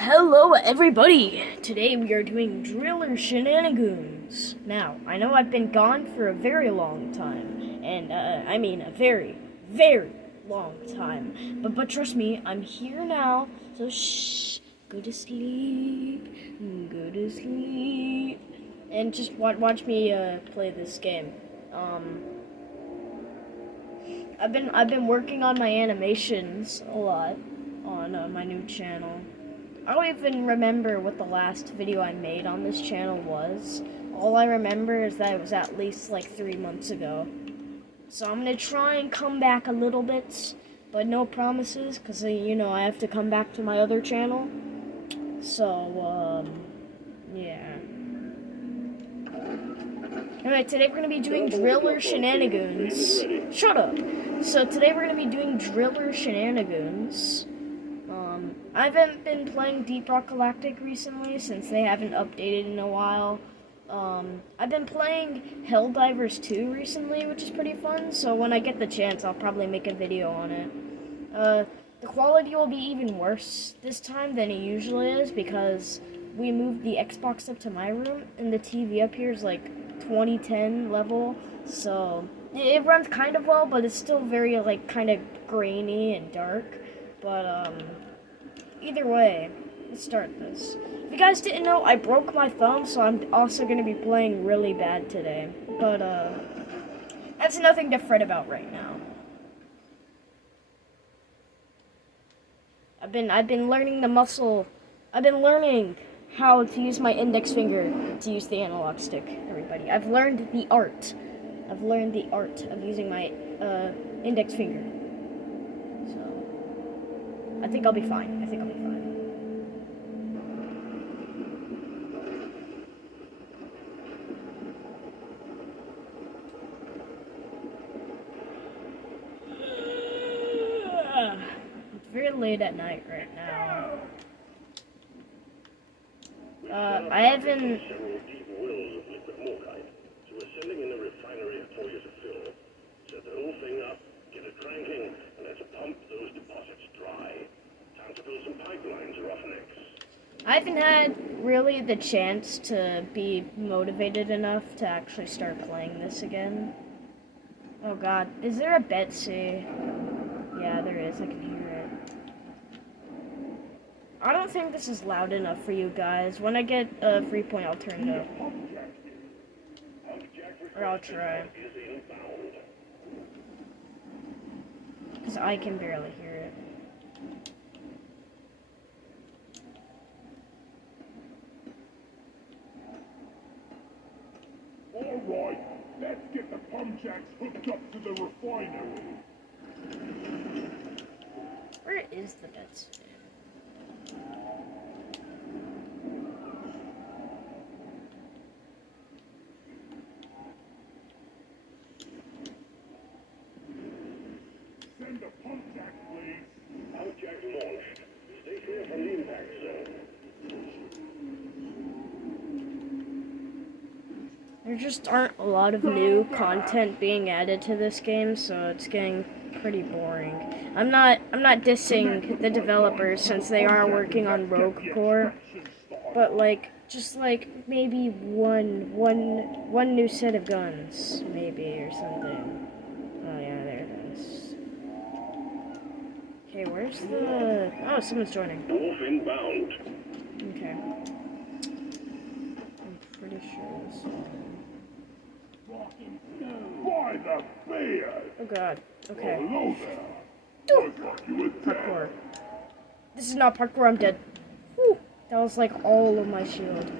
Hello everybody! Today we are doing Driller Shenanigoons. Now, I know I've been gone for a very long time, and I mean a very, very long time. But trust me, I'm here now, so shh, go to sleep, and just watch me play this game. I've been working on my animations a lot on my new channel. I don't even remember what the last video I made on this channel was. All I remember is that it was at least like 3 months ago. So I'm gonna try and come back a little bit, but no promises, because you know I have to come back to my other channel. So yeah. Anyway, today we're gonna be doing Driller Shenanigoons. Shut up. So today we're gonna be doing Driller Shenanigoons. I haven't been playing Deep Rock Galactic recently since they haven't updated in a while. I've been playing Helldivers 2 recently, which is pretty fun, so when I get the chance, I'll probably make a video on it. The quality will be even worse this time than it usually is because we moved the Xbox up to my room, and the TV up here is like 2010 level, so it runs kind of well, but it's still very like kind of grainy and dark. But either way, let's start this. If you guys didn't know, I broke my thumb, so I'm also going to be playing really bad today. But, that's nothing to fret about right now. I've been learning the muscle. I've been learning how to use my index finger to use the analog stick, everybody. I've learned the art. I've learned the art of using my, index finger. I think I'll be fine. It's very late at night right now. I haven't... I haven't had really the chance to be motivated enough to actually start playing this again. Oh god, is there a Betsy? Yeah, there is, I can hear it. I don't think this is loud enough for you guys. When I get a free point, I'll turn it up. Or I'll try. Because I can barely hear it. Alright, let's get the pump jacks hooked up to the refinery. Where is the Betsy? Send a pump jack, please. Pump jack launched. Stay clear from the impact zone. There just aren't a lot of new content being added to this game, so it's getting pretty boring. I'm not dissing the developers since they are working on Rogue Core, but like just like maybe one new set of guns, maybe, or something. Oh yeah, there it is. Okay, where's the... Oh, someone's joining. Wolf inbound. Okay. I'm pretty sure this is... By the beard! Oh god. Okay. Hello there. I got you a Parkour. This is not parkour, I'm dead. Whew. That was like all of my shield.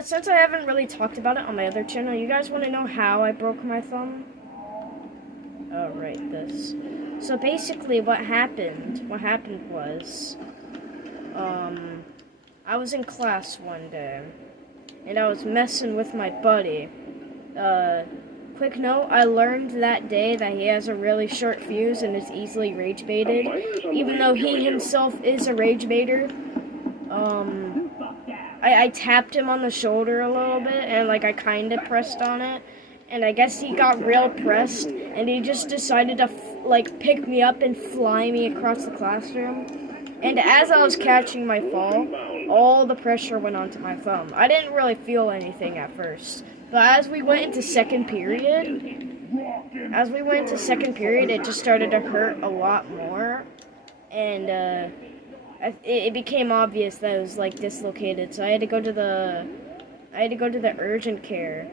Since I haven't really talked about it on my other channel, you guys want to know how I broke my thumb? Oh, right, this. So basically what happened was, I was in class one day, and I was messing with my buddy. Quick note, I learned that day that he has a really short fuse and is easily rage baited, even though he himself is a rage baiter. I tapped him on the shoulder a little bit, and like I kinda pressed on it, and I guess he got real pressed, and he just decided to like pick me up and fly me across the classroom. And as I was catching my fall, all the pressure went onto my thumb. I didn't really feel anything at first. But as we went into second period, it just started to hurt a lot more. And it became obvious that it was like dislocated. So I had to go to the urgent care,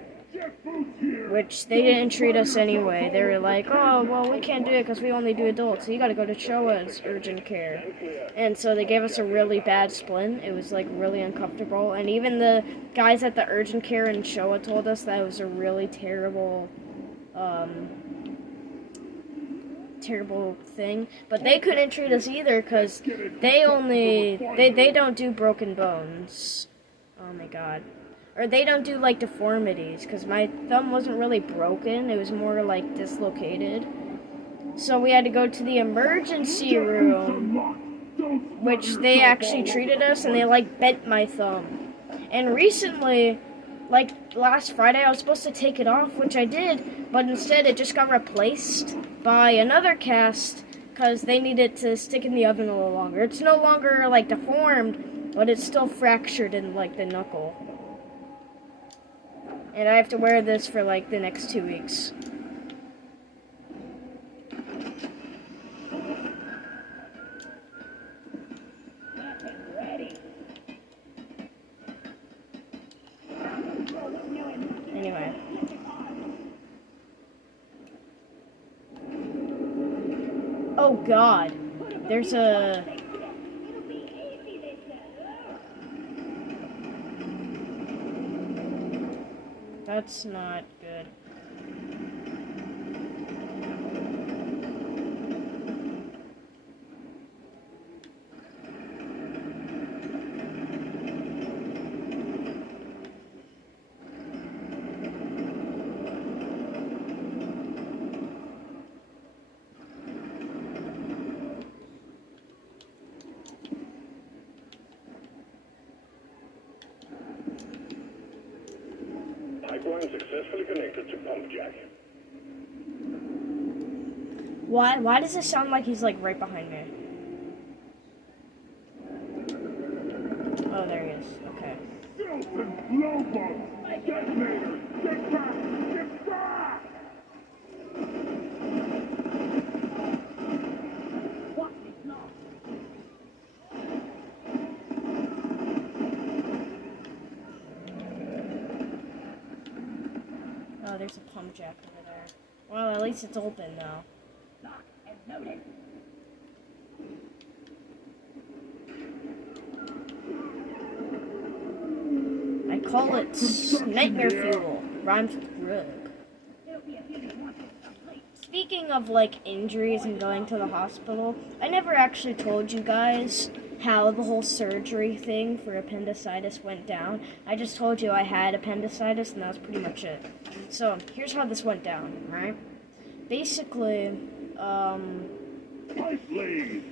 which they didn't treat us anyway. They were like, oh, well, we can't do it because we only do adults, so you gotta go to Showa's urgent care. And so they gave us a really bad splint. It was, like, really uncomfortable. And even the guys at the urgent care in Showa told us that it was a really terrible thing. But they couldn't treat us either because they don't do broken bones. Oh, my God. Or they don't do, like, deformities, because my thumb wasn't really broken. It was more, like, dislocated. So we had to go to the emergency room, which they actually treated us, and they, like, bent my thumb. And recently, like, last Friday, I was supposed to take it off, which I did, but instead it just got replaced by another cast, because they needed to stick in the oven a little longer. It's no longer, like, deformed, but it's still fractured in, like, the knuckle. And I have to wear this for, like, the next 2 weeks. Anyway. Oh, God. There's a... That's not good. Pipeline successfully connected to pump jack. Why does it sound like he's, like, right behind me? Oh, there he is. Okay. Stilton, Lobo, detonator, get back, get back! What is not? Oh, there's a pump jack over there. Well, at least it's open now. Lock and loaded. I call it nightmare fuel. Rhymes with drug. There'll be a unit once it's complete. Speaking of, like, injuries and going to the hospital, I never actually told you guys how the whole surgery thing for appendicitis went down. I just told you I had appendicitis, and that was pretty much it. So, here's how this went down, right? Basically, Pipe lead!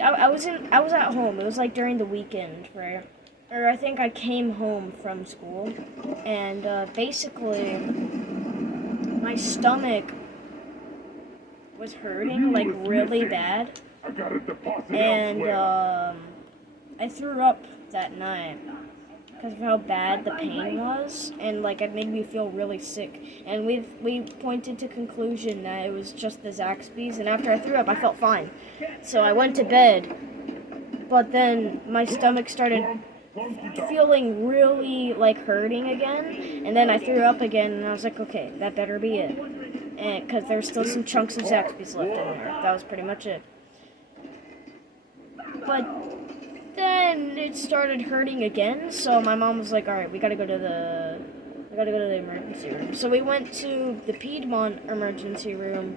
I was at home. It was, like, during the weekend, right? Or I think I came home from school, and, basically, my stomach was hurting, like, really bad. I got a deposit And, elsewhere. I threw up that night because of how bad the pain was, and, like, it made me feel really sick. And we pointed to conclusion that it was just the Zaxby's, and after I threw up, I felt fine. So I went to bed, but then my stomach started feeling really, like, hurting again, and then I threw up again, and I was like, okay, that better be it. And because there were still some chunks of Zaxby's left in there. That was pretty much it. But then it started hurting again, so my mom was like, alright, we gotta go to the emergency room. So we went to the Piedmont emergency room.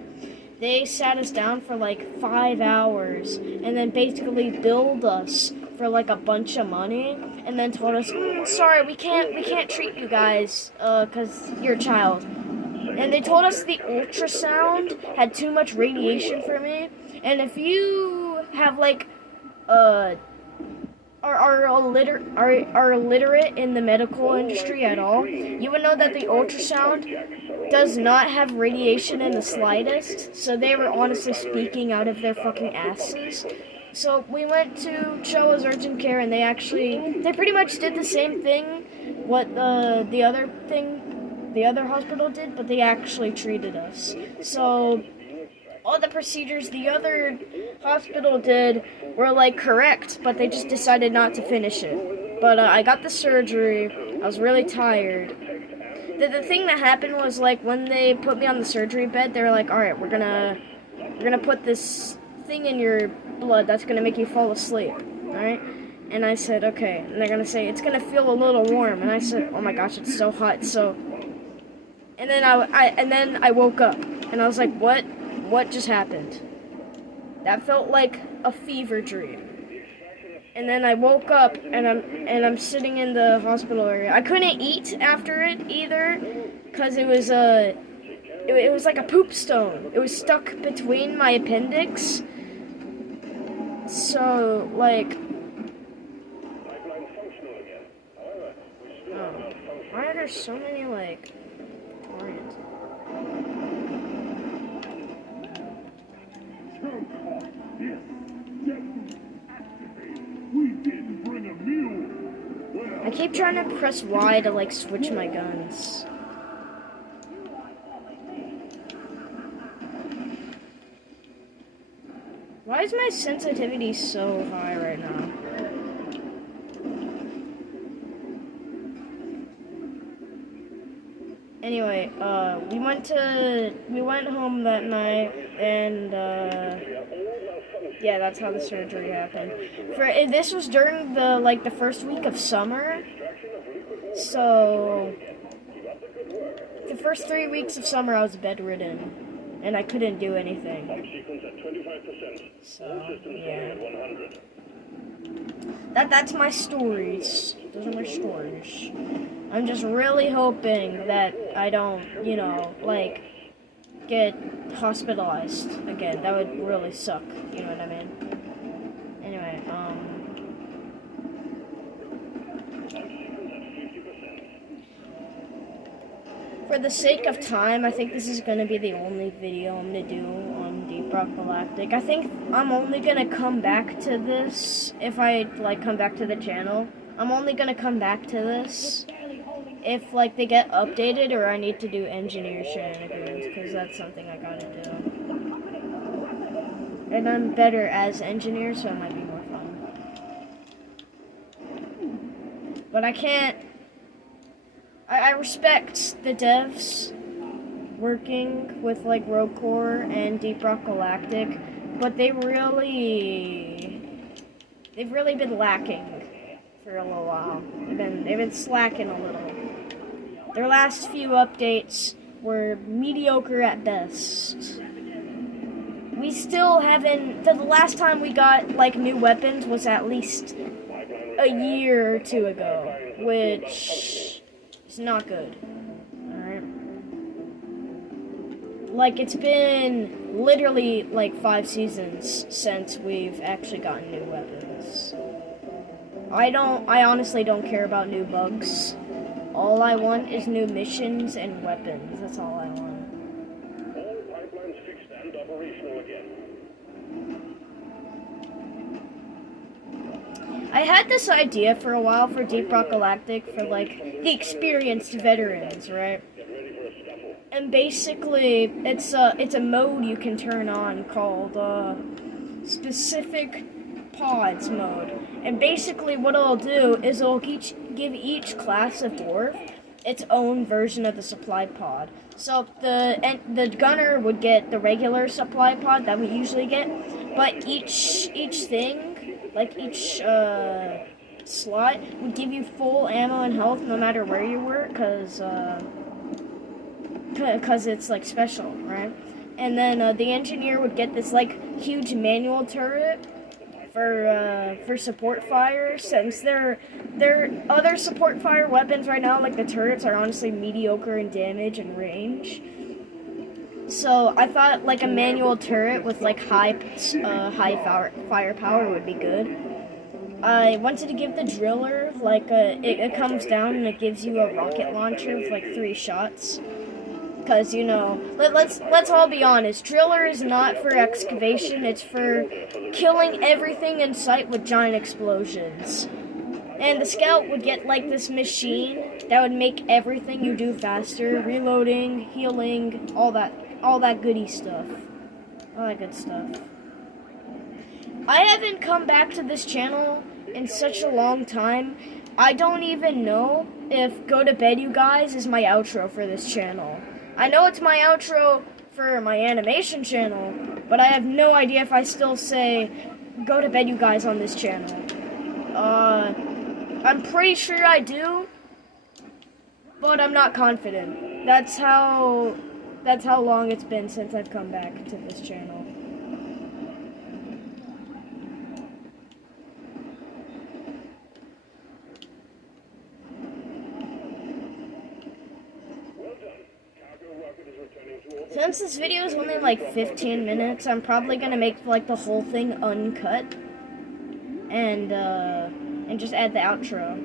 They sat us down for like 5 hours, and then basically billed us for like a bunch of money, and then told us, sorry, we can't treat you guys, cause you're a child. And they told us the ultrasound had too much radiation for me, and if you have like, are illiterate in the medical industry at all, you would know that the ultrasound does not have radiation in the slightest. So they were honestly speaking out of their fucking asses. So we went to Showa's Urgent Care, and they pretty much did the same thing what the other hospital did, but they actually treated us. So all the procedures the other hospital did were like correct, but they just decided not to finish it. But I got the surgery. I was really tired. The thing that happened was, like, when they put me on the surgery bed, they were like, all right, we're gonna put this thing in your blood that's gonna make you fall asleep, all right? And I said, okay. And they're gonna say, it's gonna feel a little warm. And I said, oh my gosh, it's so hot. So, and then I woke up, and I was like, what just happened? That felt like a fever dream. And then I woke up, and I'm sitting in the hospital area. I couldn't eat after it either, cause it was like a poop stone. It was stuck between my appendix. So, like, oh, why are there so many, like, clients? Yes, Jetson activate. We didn't bring a mule. Well, I keep trying to press Y to, like, switch my guns. Why is my sensitivity so high right now? Anyway, we went home that night, and yeah, that's how the surgery happened. This was during the first week of summer, so the first 3 weeks of summer I was bedridden, and I couldn't do anything. So yeah, that's my stories. Those are my stories. I'm just really hoping that I don't, like, get hospitalized again. That would really suck, you know what I mean? Anyway, for the sake of time, I think this is going to be the only video I'm going to do on Deep Rock Galactic. I think I'm only going to come back to this if I, like, come back to the channel. I'm only going to come back to this if, like, they get updated or I need to do engineer shenanigans, because that's something I gotta do. And I'm better as engineer, so it might be more fun. But I can't... I respect the devs working with, like, Rogue Core and Deep Rock Galactic, but they've really been lacking for a little while. They've been slacking a little. Their last few updates were mediocre at best. We still haven't... The last time we got, like, new weapons was at least a year or two ago, which is not good. Alright? Like, it's been literally, like, 5 seasons since we've actually gotten new weapons. I honestly don't care about new bugs. All I want is new missions and weapons. That's all I want. All pipelines fixed and operational again. I had this idea for a while for Deep Rock Galactic for, like, the experienced veterans, right? Get ready for a scuffle. And basically, it's a mode you can turn on called specific pods mode. And basically what it'll do is it'll give each class of dwarf its own version of the supply pod. So the gunner would get the regular supply pod that we usually get, but each thing, like each slot, would give you full ammo and health no matter where you were, cause it's like special, right? And then the engineer would get this like huge manual turret for support fire, since their other support fire weapons right now, like the turrets, are honestly mediocre in damage and range. So I thought like a manual turret with like high firepower would be good. I wanted to give the driller like it comes down and it gives you a rocket launcher with like 3 shots. Cause you know, let's all be honest. Driller is not for excavation. It's for killing everything in sight with giant explosions. And the scout would get like this machine that would make everything you do faster, reloading, healing, all that goody stuff, all that good stuff. I haven't come back to this channel in such a long time. I don't even know if Go to Bed You Guys is my outro for this channel. I know it's my outro for my animation channel, but I have no idea if I still say Go to Bed You Guys on this channel. I'm pretty sure I do, but I'm not confident. That's how long it's been since I've come back to this channel. Since this video is only like 15 minutes, I'm probably gonna make like the whole thing uncut and just add the outro.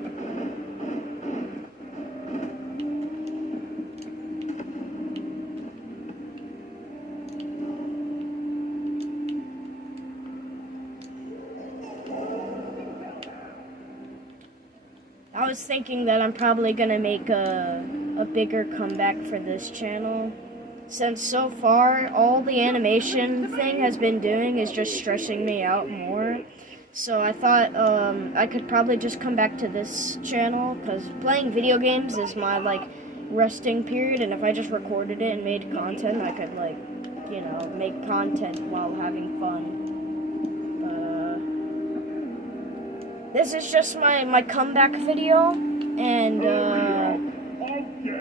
I was thinking that I'm probably gonna make a bigger comeback for this channel, since so far all the animation thing has been doing is just stressing me out more. So I thought I could probably just come back to this channel, because playing video games is my like resting period, and if I just recorded it and made content, I could like, you know, make content while having fun. This is just my comeback video, and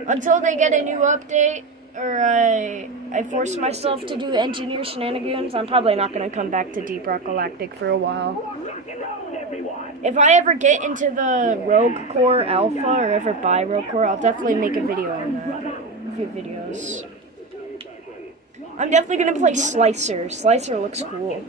until they get a new update, or I force myself to do engineer shenanigans, I'm probably not going to come back to Deep Rock Galactic for a while. If I ever get into the Rogue Core Alpha, or ever buy Rogue Core, I'll definitely make a video on that. A few videos. I'm definitely going to play Slicer. Slicer looks cool.